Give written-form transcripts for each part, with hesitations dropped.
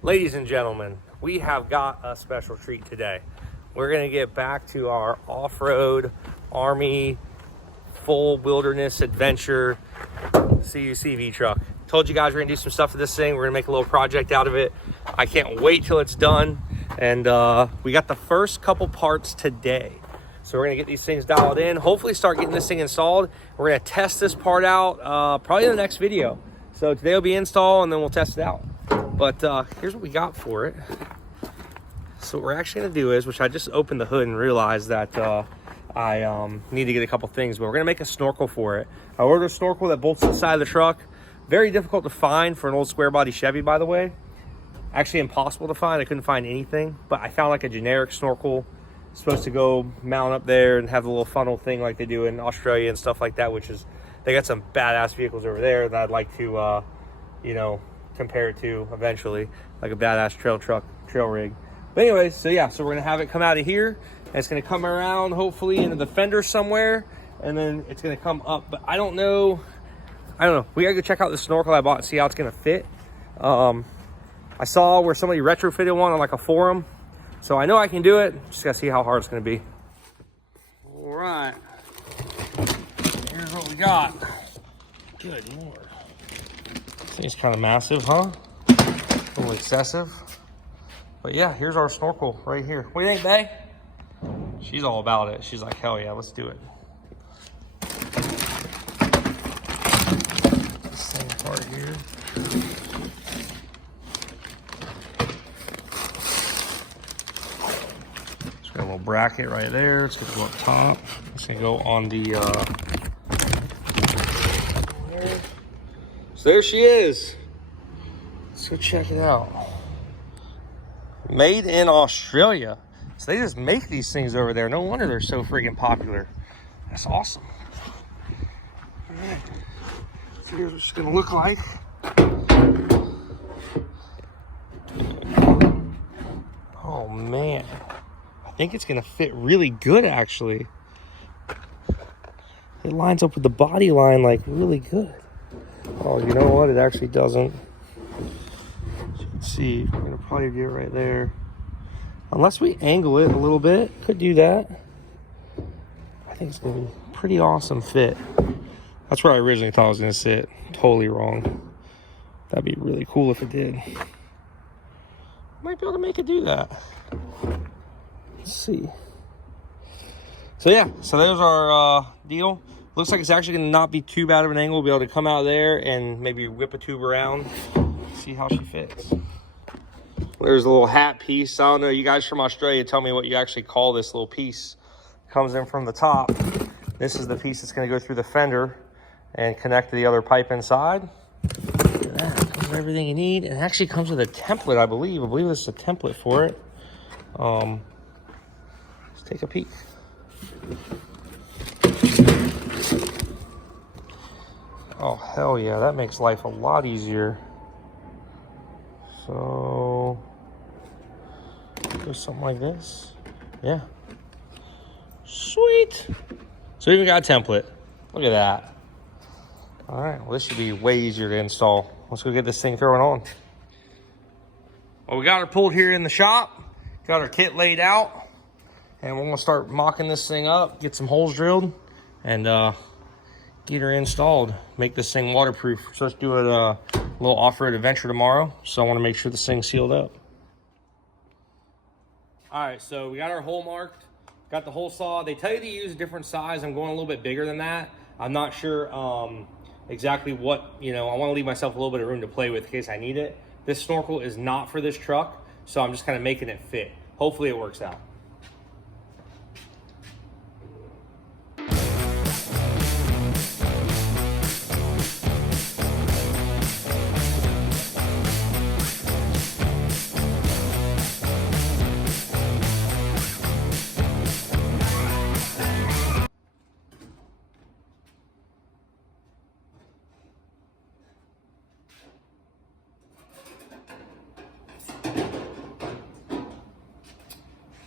Ladies and gentlemen, we have got a special treat today. We're gonna get back to our off-road Army full wilderness adventure CUCV truck. Told you guys we're gonna do some stuff with this thing. We're gonna make a little project out of it. I can't wait till it's done. And we got the first couple parts today. So we're gonna get these things dialed in, hopefully start getting this thing installed. We're gonna test this part out probably in the next video. So today will be install and then we'll test it out. But here's what we got for it. So what we're actually gonna do is, which I just opened the hood and realized that I need to get a couple things, but we're gonna make a snorkel for it. I ordered a snorkel that bolts to the side of the truck. Very difficult to find for an old square body Chevy, by the way. Actually impossible to find. I couldn't find anything, but I found like a generic snorkel. It's supposed to go mount up there and have the little funnel thing like they do in Australia and stuff like that, which is, they got some badass vehicles over there that I'd like to, you know, compare it to eventually, like a badass trail rig. But anyways, so yeah, so we're gonna have it come out of here and it's gonna come around hopefully into the fender somewhere, and then it's gonna come up. But I don't know. We gotta go check out the snorkel I bought and see how it's gonna fit. I saw where somebody retrofitted one on like a forum, so I know I can do it. Just gotta see how hard it's gonna be. All right, here's what we got. Good Lord. It's kind of massive, huh? A little excessive. But yeah, here's our snorkel right here. What do you think, bae? She's all about it. She's like, hell yeah, let's do it. This thing part here. Just got a little bracket right there. It's gonna go up top. It's gonna go on the So there she is. Let's go check it out. Made in Australia. So they just make these things over there. No wonder they're so freaking popular. That's awesome. All right. So here's what it's gonna look like. Oh man. I think it's gonna fit really good actually. It lines up with the body line like really good. Oh, you know what? It actually doesn't. As you can see, we're gonna probably get right there. Unless we angle it a little bit, could do that. I think it's gonna be a pretty awesome fit. That's where I originally thought it was gonna sit. Totally wrong. That'd be really cool if it did. Might be able to make it do that. Let's see. So yeah, so there's our deal. Looks like it's actually gonna not be too bad of an angle. We'll be able to come out there and maybe whip a tube around, see how she fits. There's a little hat piece. I don't know, you guys from Australia, tell me what you actually call this little piece. Comes in from the top. This is the piece that's gonna go through the fender and connect to the other pipe inside. Look at that, comes with everything you need. And it actually comes with a template, I believe. I believe this is a template for it. Let's take a peek. Oh, hell yeah, that makes life a lot easier. So, do something like this. Yeah. Sweet. So we even got a template. Look at that. All right, well, this should be way easier to install. Let's go get this thing thrown on. Well, we got her pulled here in the shop. Got our kit laid out. And we're gonna start mocking this thing up, get some holes drilled, and get her installed, make this thing waterproof. So let's do a little off-road adventure tomorrow. So I wanna make sure this thing's sealed up. All right, so we got our hole marked, got the hole saw. They tell you to use a different size. I'm going a little bit bigger than that. I'm not sure exactly what, you know, I wanna leave myself a little bit of room to play with in case I need it. This snorkel is not for this truck, so I'm just kind of making it fit. Hopefully it works out.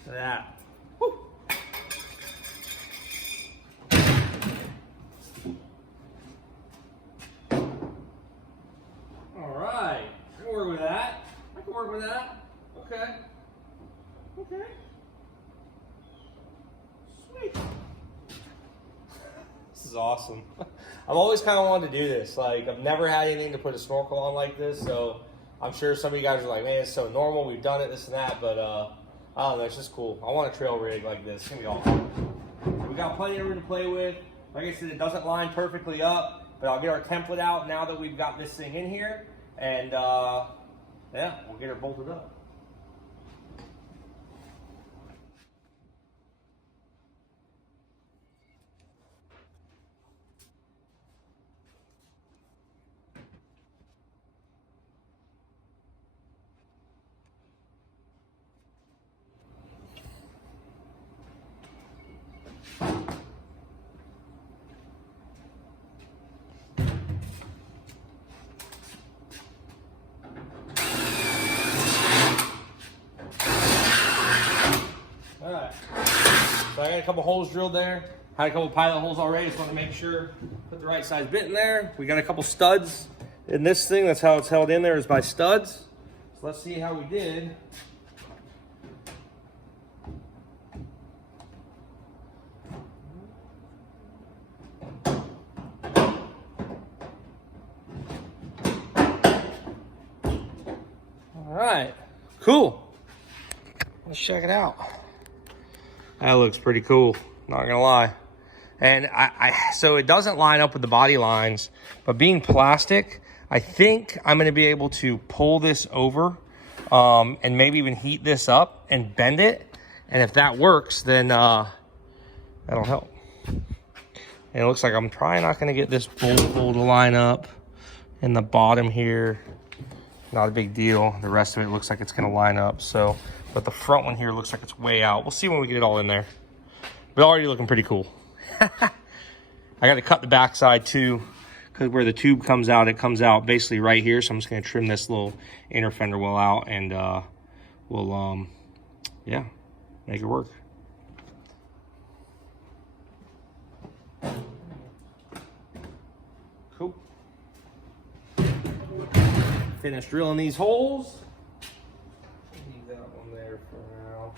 That. Woo. All right, I can work with that. I can work work with that. Okay. Okay. Sweet. This is awesome. I've always kind of wanted to do this. Like, I've never had anything to put a snorkel on like this, so I'm sure some of you guys are like, man, it's so normal, we've done it, this and that, but I don't know, it's just cool. I want a trail rig like this. It's gonna be awesome. We got plenty of room to play with. Like I said, it doesn't line perfectly up, but I'll get our template out now that we've got this thing in here, and yeah, we'll get her bolted up. So I got a couple holes drilled there. Had a couple pilot holes already. Just want to make sure, put the right size bit in there. We got a couple studs in this thing. That's how it's held in there, is by studs. So let's see how we did. All right, cool. Let's check it out. That looks pretty cool, not gonna lie. And so it doesn't line up with the body lines, but being plastic, I think I'm gonna be able to pull this over and maybe even heat this up and bend it. And if that works, then that'll help. And it looks like I'm probably not gonna get this bolt hole to line up in the bottom here. Not a big deal. The rest of it looks like it's gonna line up. So, but the front one here looks like it's way out. We'll see when we get it all in there. But already looking pretty cool. I got to cut the backside too, because where the tube comes out, it comes out basically right here. So I'm just gonna trim this little inner fender well out, and we'll yeah, make it work. Cool. Finish drilling these holes. Leave that one there for now.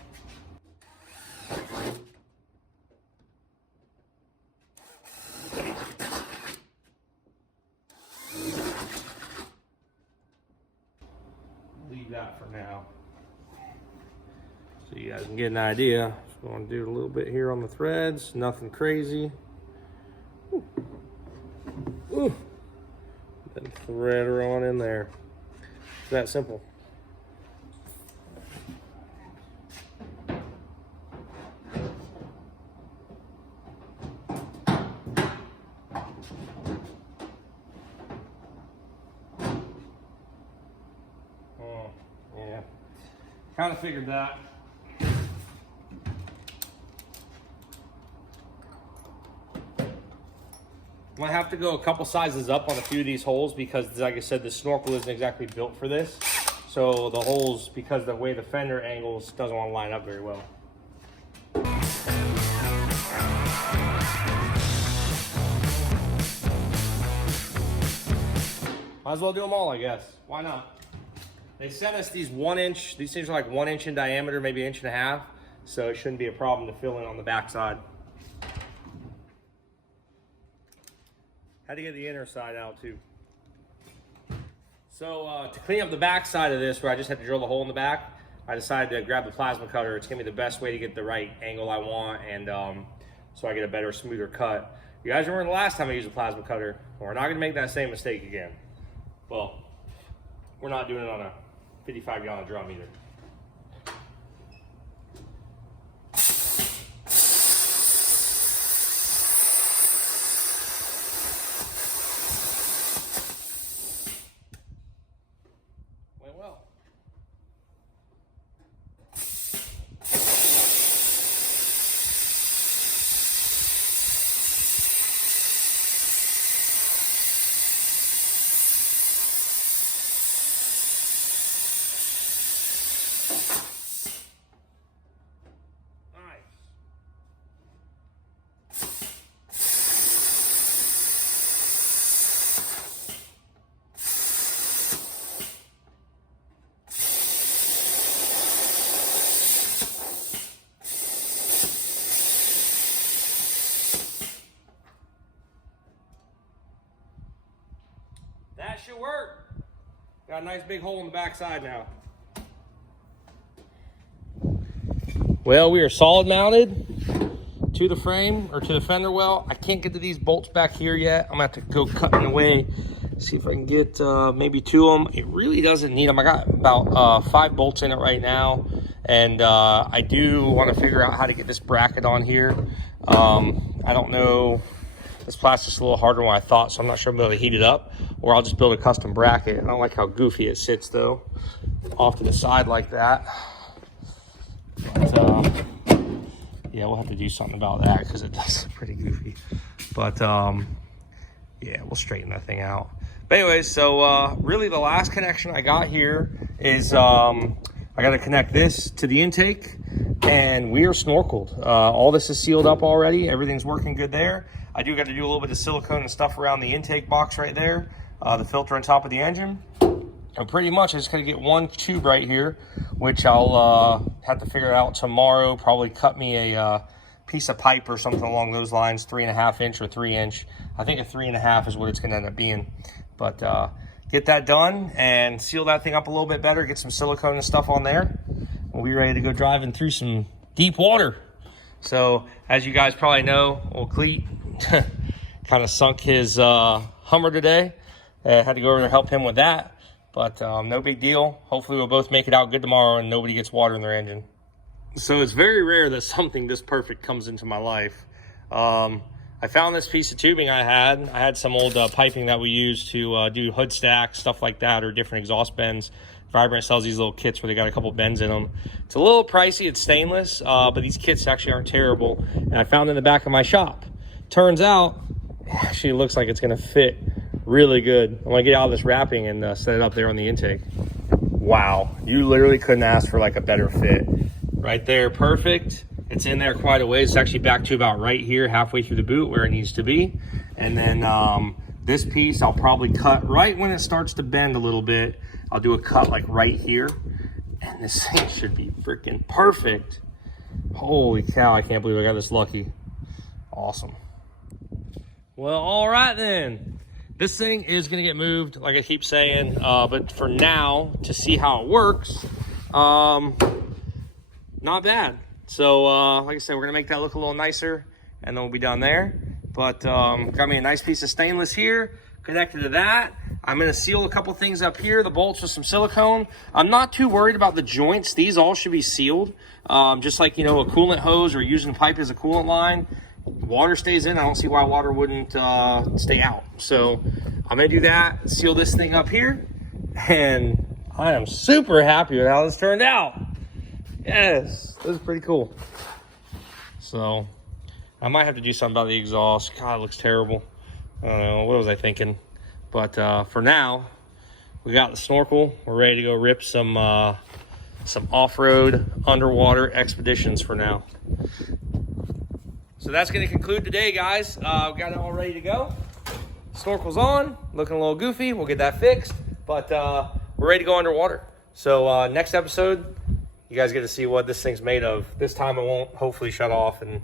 Leave that for now, so you guys can get an idea. Just going to do a little bit here on the threads, nothing crazy. Ooh. Ooh. Then thread her on in there. It's that simple. Oh, yeah. Kind of figured that. I'm gonna have to go a couple sizes up on a few of these holes because, like I said, the snorkel isn't exactly built for this. So the holes, because the way the fender angles, doesn't want to line up very well. Might as well do them all, I guess. Why not? They sent us these 1 inch, these things are like 1 inch in diameter, maybe 1.5 inches. So it shouldn't be a problem to fill in on the backside. Had to get the inner side out too. So to clean up the back side of this, where I just had to drill the hole in the back, I decided to grab the plasma cutter. It's gonna be the best way to get the right angle I want, and so I get a better, smoother cut. You guys remember the last time I used a plasma cutter? Well, we're not gonna make that same mistake again. Well, we're not doing it on a 55-gallon drum either. Went well. should work. Got a nice big hole in the back side now. Well, we are solid mounted to the frame, or to the fender well. I can't get to these bolts back here yet. I'm gonna have to go cutting away, see if I can get maybe 2 of them. It really doesn't need them. I got about 5 bolts in it right now, and I do want to figure out how to get this bracket on here. I don't know, this plastic's a little harder than what I thought, so I'm not sure I'm able to heat it up, or I'll just build a custom bracket. I don't like how goofy it sits though, off to the side like that. But yeah, we'll have to do something about that because it does look pretty goofy. But yeah, we'll straighten that thing out. But anyways, so really the last connection I got here is I got to connect this to the intake, and we are snorkeled. All this is sealed up already. Everything's working good there. I do got to do a little bit of silicone and stuff around the intake box right there, the filter on top of the engine. And pretty much I just got to get 1 tube right here, which I'll have to figure out tomorrow. Probably cut me a piece of pipe or something along those lines, 3.5 inch or 3 inch. I think a 3.5 is what it's going to end up being. But get that done and seal that thing up a little bit better, get some silicone and stuff on there. We'll be ready to go driving through some deep water. So as you guys probably know, old Cleet kind of sunk his Hummer today. Had to go over there and help him with that. But no big deal. Hopefully we'll both make it out good tomorrow and nobody gets water in their engine. So it's very rare that something this perfect comes into my life. I found this piece of tubing I had some old piping that we use to do hood stacks, stuff like that, or different exhaust bends. Vibrant sells these little kits where they got a couple bends in them. It's a little pricey, it's stainless, but these kits actually aren't terrible. And I found it in the back of my shop. Turns out, it actually looks like it's gonna fit really good. I'm gonna get out of this wrapping and set it up there on the intake. Wow, you literally couldn't ask for like a better fit. Right there, perfect. It's in there quite a ways. It's actually back to about right here, halfway through the boot where it needs to be. And then this piece I'll probably cut right when it starts to bend a little bit. I'll do a cut like right here. And this thing should be freaking perfect. Holy cow, I can't believe I got this lucky. Awesome. Well, all right then. This thing is gonna get moved, like I keep saying, but for now, to see how it works, not bad. So, like I said, we're gonna make that look a little nicer, and then we'll be done there. But got me a nice piece of stainless here, connected to that. I'm gonna seal a couple things up here, the bolts with some silicone. I'm not too worried about the joints. These all should be sealed, just like, you know, a coolant hose or using a pipe as a coolant line. Water stays in. I don't see why water wouldn't stay out. So I'm gonna do that, seal this thing up here, and I am super happy with how this turned out. Yes, this is pretty cool. So I might have to do something about the exhaust. God, it looks terrible. I don't know, what was I thinking? But for now, we got the Snorkel. We're ready to go rip some off-road underwater expeditions for now. So that's going to conclude today, guys. We've got it all ready to go. Snorkel's on, looking a little goofy. We'll get that fixed, but we're ready to go underwater. So next episode, you guys get to see what this thing's made of. This time it won't hopefully shut off and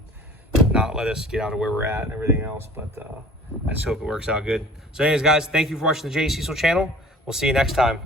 not let us get out of where we're at and everything else, but I just hope it works out good. So anyways, guys, thank you for watching the J. Cecil channel. We'll see you next time.